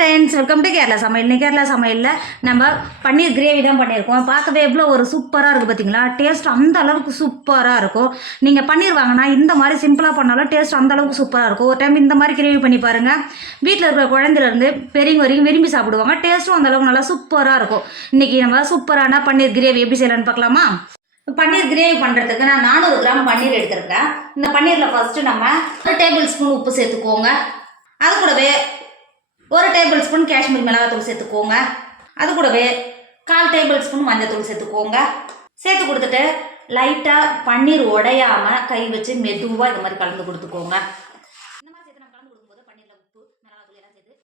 Friends, welcome to Kerala சமையல். இன்னைக்கு கேரளா சமையலில் நம்ம பன்னீர் கிரேவி தான் பண்ணியிருக்கோம். பார்க்கவே எவ்வளோ ஒரு சூப்பராக இருக்குது பார்த்தீங்களா. டேஸ்ட் அந்த அளவுக்கு சூப்பராக இருக்கும். நீங்கள் பன்னீர் வாங்கினா இந்த மாதிரி சிம்பிளாக பண்ணாலும் டேஸ்ட் அந்த அளவுக்கு சூப்பராக இருக்கும். ஒரு டைம் இந்த மாதிரி கிரேவி பண்ணி பாருங்கள். வீட்டில் இருக்கிற குழந்தைலேருந்து பெரியவங்க வரைக்கும் விரும்பி சாப்பிடுவாங்க. டேஸ்ட்டும் அந்த அளவுக்கு நல்லா சூப்பராக இருக்கும். இன்றைக்கி நம்ம சூப்பரான பன்னீர் கிரேவி எப்படி செய்யலான்னு பார்க்கலாமா? பன்னீர் கிரேவி பண்ணுறதுக்கு நான் 400 கிராம் பன்னீர் எடுத்துருக்கேன். இந்த பன்னீரில் ஃபஸ்ட்டு நம்ம 1 டேபிள் ஸ்பூன் உப்பு சேர்த்துக்கோங்க. அது கூடவே 1 டேபிள் ஸ்பூன் காஷ்மீர் மிளகாத்தூள் சேர்த்துக்கோங்க. அது கூடவே 1/4 டேபிள் ஸ்பூன் மஞ்சத்தூள் சேர்த்துக்கோங்க. சேர்த்து கொடுத்துட்டு லைட்டாக பன்னீர் உடையாமல் கை வச்சு மெதுவாக இந்த மாதிரி கலந்து கொடுத்துக்கோங்க. இந்த மாதிரி சேர்த்து நம்ம கலந்து கொடுக்கும்போது பன்னீரில் உப்பு மிளகாத்தூள் எல்லாம் சேர்த்து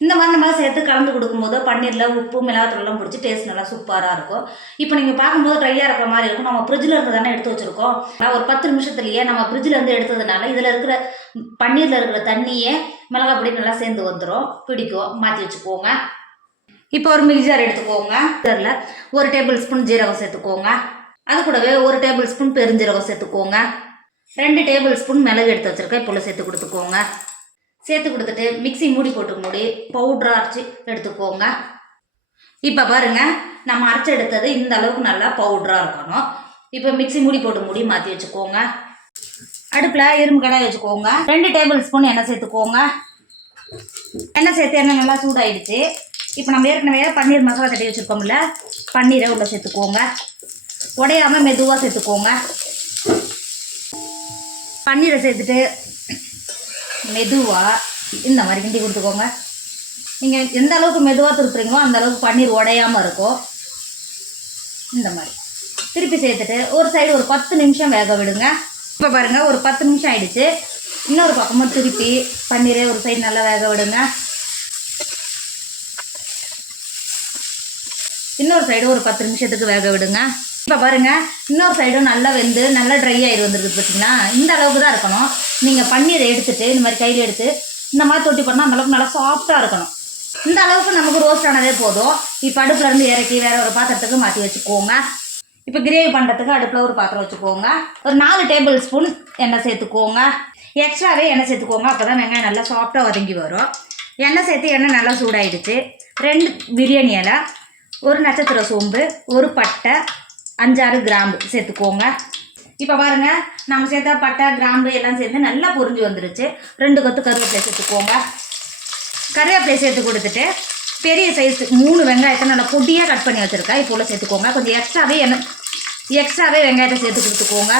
இந்த மாதிரி நம்ம சேர்த்து கலந்து கொடுக்கும்போது பன்னீரில் உப்பு மிளகாத்தூள்லாம் பிடிச்சி டேஸ்ட் நல்லா சூப்பராக இருக்கும். இப்போ நீங்கள் பார்க்கும்போது ட்ரையாக இருக்கிற மாதிரி இருக்கும். நம்ம ஃப்ரிட்ஜில் இருந்து தானே எடுத்து வச்சுருக்கோம். ஒரு 10 நிமிஷத்துலேயே நம்ம ஃப்ரிட்ஜில் எடுத்ததுனால இதில் இருக்கிற பன்னீரில் இருக்கிற தண்ணியே மிளகாய் பொடி நல்லா சேர்ந்து வந்துடும், பிடிக்கும். மாற்றி வச்சுக்கோங்க. இப்போ ஒரு மிக்சர் எடுத்துக்கோங்க. மிக்சரில் 1 டேபிள் ஸ்பூன் ஜீரகம் சேர்த்துக்கோங்க. அது கூடவே 1 டேபிள் ஸ்பூன் பெருஞ்சீரகம் சேர்த்துக்கோங்க. 2 டேபிள் ஸ்பூன் மிளகு எடுத்து வச்சுருக்கேன். இப்போ சேர்த்து கொடுத்துக்கோங்க. சேர்த்து கொடுத்துட்டு மிக்ஸி மூடி போட்டு பவுட்ராக அரைச்சி எடுத்துக்கோங்க. இப்போ பாருங்கள், நம்ம அரைச்சி எடுத்தது இந்த அளவுக்கு நல்லா பவுட்ராக இருக்கணும். இப்போ மிக்ஸி மூடி போட்டு மாற்றி வச்சுக்கோங்க. அடுப்பில் இரும்பு கடாய் வச்சுக்கோங்க. 2 டேபிள் ஸ்பூன் எண்ணெய் சேர்த்துக்கோங்க. எண்ணெய் சேர்த்து எண்ணெய் நல்லா சூடாயிடுச்சு. இப்போ நம்ம ஏற்கனவே பன்னீர் மசாலா தட்டி வச்சுருக்கோம்ல, பன்னீரை உள்ள சேர்த்துக்கோங்க. உடையாமல் மெதுவாக சேர்த்துக்கோங்க. பன்னீரை சேர்த்துட்டு மெதுவாக இந்த மாதிரி கிண்டி கொடுத்துக்கோங்க. நீங்கள் எந்த அளவுக்கு மெதுவாக திருப்புறீங்களோ அந்த அளவுக்கு பன்னீர் உடையாமல் இருக்கும். இந்த மாதிரி திருப்பி சேர்த்துட்டு ஒரு சைடு ஒரு 10 நிமிஷம் வேக விடுங்க. இப்போ பாருங்கள், ஒரு 10 நிமிஷம் ஆயிடுச்சு. இன்னொரு பக்கமும் திருப்பி பன்னீரை ஒரு சைடு நல்லா வேக விடுங்க. இன்னொரு சைடு ஒரு 10 நிமிஷத்துக்கு வேக விடுங்க. இப்போ பாருங்கள், இன்னொரு சைடும் நல்லா வெந்து நல்லா ட்ரை ஆகிடு வந்துருக்கு பார்த்தீங்களா. இந்த அளவுக்கு தான் இருக்கணும். நீங்கள் பன்னீரை எடுத்துகிட்டு இந்த மாதிரி கையில் எடுத்து இந்த மாதிரி தொட்டி பண்ணால் அந்தளவுக்கு நல்லா சாஃப்டாக இருக்கணும். இந்த அளவுக்கு நமக்கு ரோஸ்ட் ஆனதே போதும். இப்போ அடுப்புலேருந்து இறக்கி வேறு ஒரு பாத்திரத்துக்கு மாற்றி வச்சுக்கோங்க. இப்போ கிரேவி பண்ணுறதுக்கு அடுப்பில் ஒரு பாத்திரம் வச்சுக்கோங்க. ஒரு 4 டேபிள் ஸ்பூன் எண்ணெய் சேர்த்துக்கோங்க. எக்ஸ்ட்ராவே எண்ணெய் சேர்த்துக்கோங்க. அப்போ தான் வெங்காயம் நல்லா சாஃப்டாக வதங்கி வரும். எண்ணெய் சேர்த்து எண்ணெய் நல்லா சூடாயிடுச்சு. 2 பிரியாணி இலை, 1 நட்சத்திர சோம்பு, 1 பட்டை, 5-6 கிராம்பு சேர்த்துக்கோங்க. இப்போ பாருங்கள், நம்ம சேர்த்தா பட்டை கிராம்பு எல்லாம் சேர்த்து நல்லா பொரிஞ்சு வந்துருச்சு. 2 கொத்து கருவேப்பிலை சேர்த்துக்கோங்க. கருவேப்பிலை சேர்த்து கொடுத்துட்டு பெரிய சைஸ் 3 வெங்காயத்தை நல்லா பொடியாக கட் பண்ணி வச்சுருக்கேன். இப்போ உள்ள சேர்த்துக்கோங்க. கொஞ்சம் எக்ஸ்ட்ராவே வெங்காயத்தை சேர்த்து கொடுத்துக்கோங்க.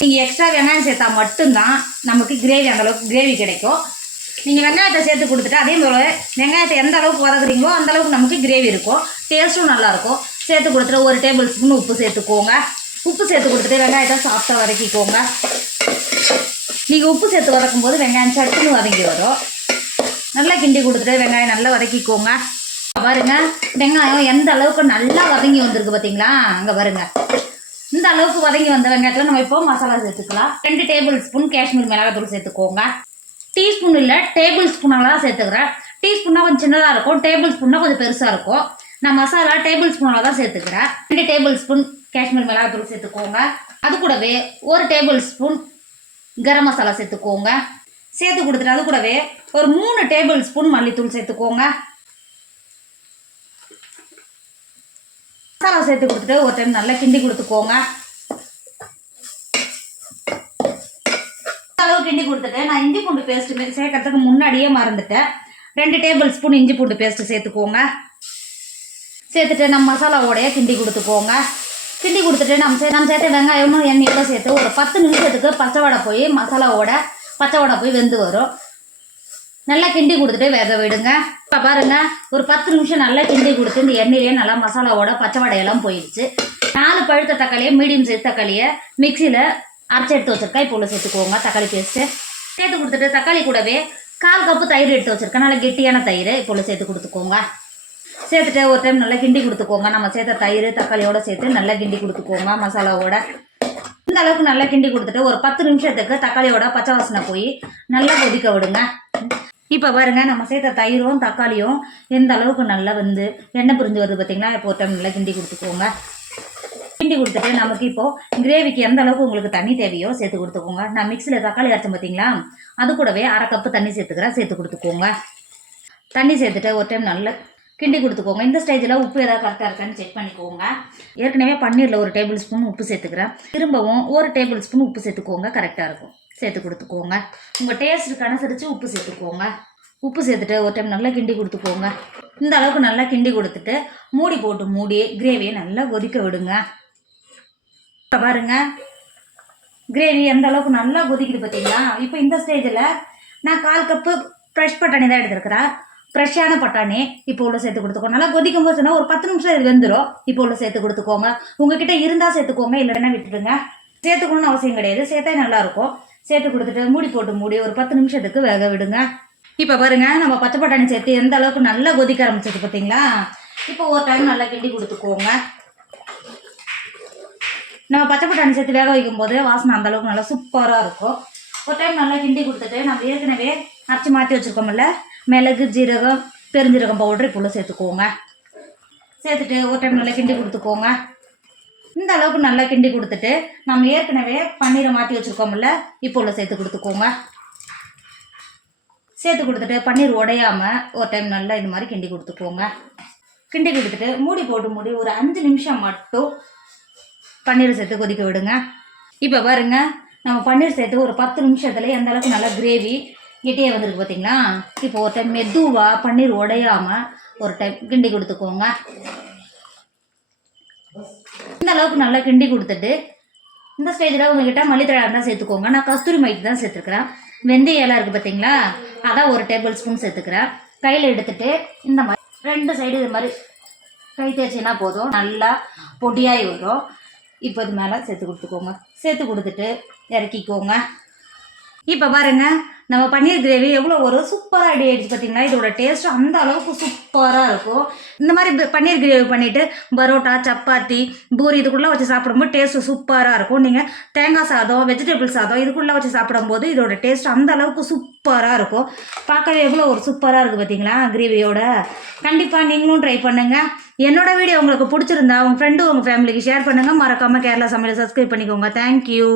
நீங்கள் எக்ஸ்ட்ரா வெங்காயம் சேர்த்தா மட்டும்தான் நமக்கு கிரேவி அந்தளவுக்கு கிரேவி கிடைக்கும். நீங்கள் வெங்காயத்தை சேர்த்து கொடுத்துட்டு அதே போல் வெங்காயத்தை எந்த அளவுக்கு வதக்குறீங்களோ அந்தளவுக்கு நமக்கு கிரேவி இருக்கும். டேஸ்ட்டும் நல்லாயிருக்கும். சேர்த்து கொடுத்துட்டு 1 டேபிள் ஸ்பூன் உப்பு சேர்த்துக்கோங்க. உப்பு சேர்த்து கொடுத்துட்டு வெங்காயத்தை சாஃப்டாக வதக்கிக்கோங்க. நீங்கள் உப்பு சேர்த்து வதக்கும் போது வெங்காயம் சட்டுன்னு வதங்கி வரும். நல்லா கிண்டி கொடுத்துட்டு வெங்காயம் நல்லா வதக்கிக்கோங்க. பாருங்க, வெங்காயம் எந்த அளவுக்கு நல்லா வதங்கி வந்திருக்கு பார்த்தீங்களா. அங்கே பாருங்க, இந்த அளவுக்கு வதங்கி வந்த வெங்காயத்தில் நம்ம இப்போ மசாலா சேர்த்துக்கலாம். 2 டேபிள் ஸ்பூன் காஷ்மீர் மிளகாத்தூள் சேர்த்துக்கோங்க. டீஸ்பூன் இல்லை, டேபிள் ஸ்பூனாக தான் சேர்த்துக்கிறேன். டீஸ்பூனாக கொஞ்சம் சின்னதாக இருக்கும், டேபிள் ஸ்பூனாக கொஞ்சம் பெருசாக இருக்கும். நான் மசாலா டேபிள் ஸ்பூனாக தான் சேர்த்துக்கிறேன். 2 டேபிள் ஸ்பூன் காஷ்மீர் மிளகாத்தூள் சேர்த்துக்கோங்க. அது கூடவே 1 டேபிள் ஸ்பூன் கரம் மசாலா சேர்த்துக்கோங்க. சேர்த்து கொடுத்துட்டு அது கூடவே ஒரு 3 டேபிள் ஸ்பூன் மல்லித்தூள் சேர்த்துக்கோங்க. மசாலா சேர்த்து கொடுத்துட்டு ஒரு டைம் நல்லா கிண்டி கொடுத்துக்கோங்க. அளவு கிண்டி கொடுத்துட்டு நான் இஞ்சி பூண்டு பேஸ்ட் சேர்க்கறதுக்கு முன்னாடியே மறந்துட்டேன். 2 டேபிள் ஸ்பூன் இஞ்சி பூண்டு பேஸ்ட் சேர்த்துக்கோங்க. சேர்த்துட்டு நம்ம மசாலாவோடைய கிண்டி கொடுத்துக்கோங்க. கிண்டி கொடுத்துட்டு நம்ம சேர்த்த வெங்காயமும் எண்ணெயோட சேர்த்து ஒரு 10 நிமிஷத்துக்கு பச்சை வடை போய் வெந்து வரும். நல்லா கிண்டி கொடுத்துட்டு வேக விடுங்க. இப்போ பாருங்கள், ஒரு 10 நிமிஷம் நல்லா கிண்டி கொடுத்து இந்த எண்ணெயிலே நல்லா மசாலாவோட பச்சை வடையெல்லாம் போயிடுச்சு. 4 பழுத்த தக்காளியை மீடியம் சைஸ் தக்காளியை மிக்சியில் அரைச்சி எடுத்து வச்சுருக்கேன். இப்போ உள்ள சேர்த்துக்கோங்க. தக்காளி பேஸ்ட்டு சேர்த்து கொடுத்துட்டு தக்காளி கூடவே 1/4 கப்பு தயிர் எடுத்து வச்சுருக்கேன். நல்லா கெட்டியான தயிர் இப்போ உள்ள சேர்த்து கொடுத்துக்கோங்க. சேர்த்துட்டு ஒரு டைம் நல்லா கிண்டி கொடுத்துக்கோங்க. நம்ம சேர்த்த தயிர் தக்காளியோடு சேர்த்து நல்லா கிண்டி கொடுத்துக்கோங்க. மசாலாவோட இந்த அளவுக்கு நல்லா கிண்டி கொடுத்துட்டு ஒரு 10 நிமிஷத்துக்கு தக்காளியோட பச்சை வாசனை போய் நல்லா கொதிக்க விடுங்க. இப்போ பாருங்கள், நம்ம சேர்த்த தயிரும் தக்காளியும் எந்த அளவுக்கு நல்லா வந்து எண்ணெய் பிரிஞ்சு வருது பார்த்தீங்களா. இப்போ ஒரு டைம் நல்லா கிண்டி கொடுத்துக்கோங்க. கிண்டி கொடுத்துட்டு நமக்கு இப்போது கிரேவிக்கு எந்த அளவுக்கு உங்களுக்கு தண்ணி தேவையோ சேர்த்து கொடுத்துக்கோங்க. நான் மிக்சியில் தக்காளி அரைச்சேன் பார்த்தீங்களா, அது கூடவே 1/2 கப்பு தண்ணி சேர்த்துக்கிறேன். சேர்த்து கொடுத்துக்கோங்க. தண்ணி சேர்த்துட்டு ஒரு டைம் நல்லா கிண்டி கொடுத்துக்கோங்க. இந்த ஸ்டேஜில் உப்பு ஏதாவது கரெக்டாக இருக்கான்னு செக் பண்ணிக்கோங்க. ஏற்கனவே பன்னீரில் 1 டேபிள் ஸ்பூன் உப்பு சேர்த்துக்கிறேன். திரும்பவும் 1 டேபிள் ஸ்பூன் உப்பு சேர்த்துக்கோங்க. கரெக்டாக இருக்கும். சேர்த்து கொடுத்துக்கோங்க. உங்கள் டேஸ்ட்டுக்கு அனுசரித்து உப்பு சேர்த்துக்கோங்க. உப்பு சேர்த்துட்டு ஒரு டைம் நல்லா கிண்டி கொடுத்துக்கோங்க. இந்த அளவுக்கு நல்லா கிண்டி கொடுத்துட்டு மூடி போட்டு மூடி கிரேவியை நல்லா கொதிக்க விடுங்க. இப்போ பாருங்க, கிரேவி எந்த அளவுக்கு நல்லா கொதிக்குது பார்த்தீங்களா? இப்போ இந்த ஸ்டேஜில் நான் 1/4 கப்பு ஃப்ரெஷ் பட்டாணி தான் எடுத்துருக்கிறேன். ஃப்ரெஷ்ஷான பட்டாணி இப்போ உள்ள சேர்த்து கொடுத்துக்கோங்க. நல்லா கொதிக்கும் போது சொன்னால் ஒரு 10 நிமிஷம் இது வெந்துடும். இப்போ உள்ள சேர்த்து கொடுத்துக்கோங்க. உங்ககிட்ட இருந்தால் சேர்த்துக்கோங்க, இல்லைன்னா விட்டுடுங்க. சேர்த்துக்கணும்னு அவசியம் கிடையாது. சேர்த்தா நல்லாயிருக்கும். சேர்த்து கொடுத்துட்டு மூடி போட்டு மூடி ஒரு 10 நிமிஷத்துக்கு வேக விடுங்க. இப்போ பாருங்க, நம்ம பச்சை பட்டாணி சேர்த்து எந்த அளவுக்கு நல்லா கொதிக்க ஆரம்பிச்சது பார்த்தீங்களா? இப்போ ஒரு டைம் நல்லா கிண்டி கொடுத்துக்கோங்க. நம்ம பச்சை பட்டாணி சேர்த்து வேக வைக்கும் போது வாசனை அந்த அளவுக்கு நல்லா சூப்பராக இருக்கும். ஒரு டைம் நல்லா கிண்டி கொடுத்துட்டு நம்ம ஏற்கனவே அரைச்சி மாற்றி வச்சுருக்கோம்ல, மிளகு, ஜீரகம், பெருஞ்சீரகம் பவுடர் இப்போ உள்ள சேர்த்துக்கோங்க. சேர்த்துட்டு ஒரு டைம் நல்லா கிண்டி கொடுத்துக்கோங்க. இந்த அளவுக்கு நல்லா கிண்டி கொடுத்துட்டு நம்ம ஏற்கனவே பன்னீரை மாற்றி வச்சுருக்கோம்ல, இப்போ உள்ள சேர்த்து கொடுத்துக்கோங்க. சேர்த்து கொடுத்துட்டு பன்னீர் உடையாமல் ஒரு டைம் நல்லா இது மாதிரி கிண்டி கொடுத்துக்கோங்க. கிண்டி கொடுத்துட்டு மூடி போட்டு மூடி ஒரு 5 நிமிஷம் மட்டும் பன்னீர் சேர்த்து கொதிக்க விடுங்க. இப்போ பாருங்க, நம்ம பன்னீர் சேர்த்து ஒரு 10 நிமிஷத்துல எந்த அளவுக்கு நல்லா கிரேவி கெட்டியாக வந்திருக்கு பார்த்தீங்களா? இப்போ ஒரு டைம் மெதுவாக பன்னீர் உடையாமல் ஒரு டைம் கிண்டி கொடுத்துக்கோங்க. இந்த அளவுக்கு நல்லா கிண்டி கொடுத்துட்டு இந்த ஸ்டேஜில் உங்ககிட்ட மல்லித்தழை இருந்தால் சேர்த்துக்கோங்க. நான் கஸ்தூரி மைட்டு தான் சேர்த்துக்கிறேன். வெந்தய இலை இருக்குது பார்த்தீங்களா? அதான் 1 டேபிள் ஸ்பூன் சேர்த்துக்கிறேன். கையில் எடுத்துகிட்டு இந்த மாதிரி 2 சைடு இது மாதிரி கை தேய்ச்சின்னா போதும், நல்லா பொடியாகி வரும். இப்போ இது மேலே சேர்த்து கொடுத்துக்கோங்க. சேர்த்து கொடுத்துட்டு இறக்கிக்கோங்க. இப்போ பாருங்கள், நம்ம பன்னீர் கிரேவி எவ்வளோ ஒரு சூப்பராக ரெடி ஆகிடுச்சு பார்த்தீங்களா? இதோட டேஸ்ட் அந்த அளவுக்கு சூப்பராக இருக்கும். இந்த மாதிரி பன்னீர் கிரேவி பண்ணிவிட்டு பரோட்டா, சப்பாத்தி, பூரி இதுக்குள்ளே வச்சு சாப்பிடும்போது டேஸ்ட்டு சூப்பராக இருக்கும். நீங்கள் தேங்காய் சாதம், வெஜிடபிள் சாதம் இதுக்குள்ளே வச்சு சாப்பிடும்போது இதோட டேஸ்ட் அந்த அளவுக்கு சூப்பராக இருக்கும். பார்க்கவே எவ்வளோ ஒரு சூப்பராக இருக்குது பார்த்தீங்களா கிரேவியோட? கண்டிப்பாக நீங்களும் ட்ரை பண்ணுங்கள். என்னோட வீடியோ உங்களுக்கு பிடிச்சிருந்தா உங்கள் ஃப்ரெண்டு, உங்கள் ஃபேமிலிக்கு ஷேர் பண்ணுங்கள். மறக்காமல் கேரளா சமையல் சப்ஸ்கிரைப் பண்ணிக்கோங்க. தேங்க்யூ.